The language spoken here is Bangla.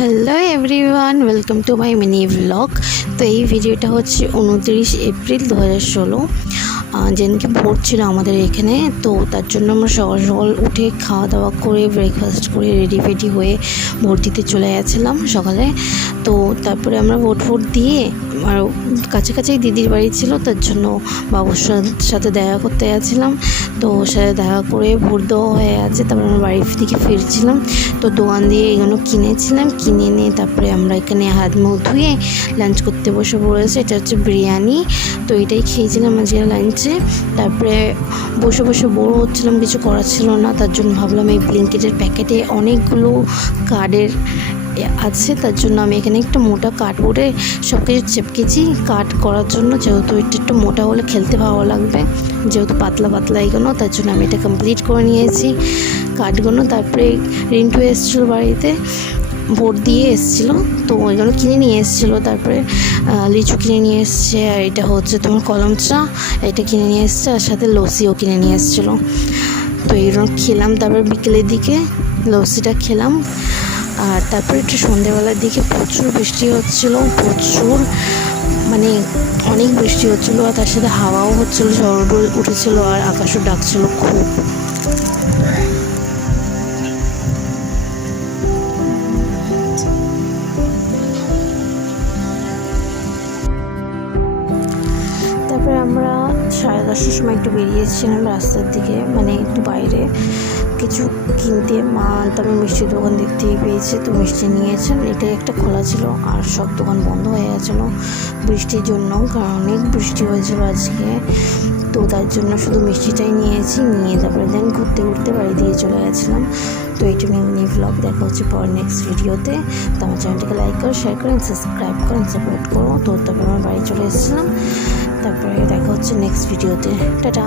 Hello everyone, welcome to my mini blog. তো এই ভিডিওটা হচ্ছে 29 এপ্রিল 2016। যেদিনকে ভোট ছিল আমাদের এখানে, তো তার জন্য আমরা সকাল সকাল উঠে খাওয়া দাওয়া করে ব্রেকফাস্ট করে রেডি ফেডি হয়ে ভোট দিতে চলে গেছিলাম সকালে। তো তারপরে আমরা ভোট দিয়ে আর কাছাকাছি দিদির বাড়ি ছিল, তার জন্য বাবুর সাথে দেখা করতে গেছিলাম। তো ওর সাথে দেখা করে ভোট দেওয়া হয়ে আছে, তারপরে আমরা বাড়ির দিকে ফিরছিলাম। তো দোকান দিয়ে এগুলো কিনেছিলাম, কিনে নিয়ে তারপরে আমরা এখানে হাত মুখ ধুয়ে লাঞ্চ করতে বসে পড়েছি। এটা হচ্ছে বিরিয়ানি, তো এটাই খেয়েছিলাম আজকে লাঞ্চে। তারপরে বসে বসে বোর হচ্ছিলাম, কিছু করার ছিল না, তার জন্য ভাবলাম এই ব্লিঙ্কিটের প্যাকেটে অনেকগুলো কার্ডের আছে, তার জন্য আমি এখানে একটা মোটা কার্ডবোর্ডে সব কিছু চেপকেছি কাট করার জন্য, যেহেতু এটা একটু মোটা হলে খেলতে ভালো লাগবে, যেহেতু পাতলা পাতলা এগুলো, তার জন্য আমি এটা কমপ্লিট করে নিয়েছি কার্ডগুলো। তারপরে রিন্টু এসেছিলো বাড়িতে, ভোট দিয়ে এসেছিলো, তো ওইগুলো কিনে নিয়ে এসেছিলো। তারপরে লিচু কিনে নিয়ে এসছে, আর এটা হচ্ছে তোমার কলম চা, এটা কিনে নিয়ে এসছে, আর সাথে লস্যিও কিনে নিয়ে এসেছিলো। তো এইগুলো খেলাম, তারপর বিকেলের দিকে লস্যিটা খেলাম। আর তারপরে একটু সন্ধ্যেবেলার দিকে প্রচুর বৃষ্টি হচ্ছিলো, প্রচুর মানে অনেক বৃষ্টি হচ্ছিলো, আর তার সাথে হাওয়াও হচ্ছিলো, ঝড় উঠেছিলো, আর আকাশও ডাকছিলো খুব। তারপরে আমরা 10:30টার সময় একটু বেরিয়েছিলাম রাস্তার দিকে, মানে একটু বাইরে কিছু কিনতে। মা তারপরে মিষ্টির দোকান দেখতেই পেয়েছে, তো মিষ্টি নিয়েছেন। এটাই একটা খোলা ছিল, আর সব দোকান বন্ধ হয়ে গেছিলো বৃষ্টির জন্য, কারণ অনেক বৃষ্টি হয়েছিল আজকে। তো তার জন্য শুধু মিষ্টিটাই নিয়েছি, নিয়ে তারপরে দেন ঘুরতে ঘুরতে বাড়ি দিয়ে চলে গেছিলাম। তো এইটুকু মিনি ব্লগ, দেখা হচ্ছে পরে নেক্সট ভিডিওতে। তো আমার চ্যানেলটাকে লাইক করো, শেয়ার করেন, সাবস্ক্রাইব করেন, সাপোর্ট করো। তো তারপরে আমার বাড়ি চলে এসেছিলাম, তারপরে দেখা হচ্ছে নেক্সট ভিডিওতে। টাটা।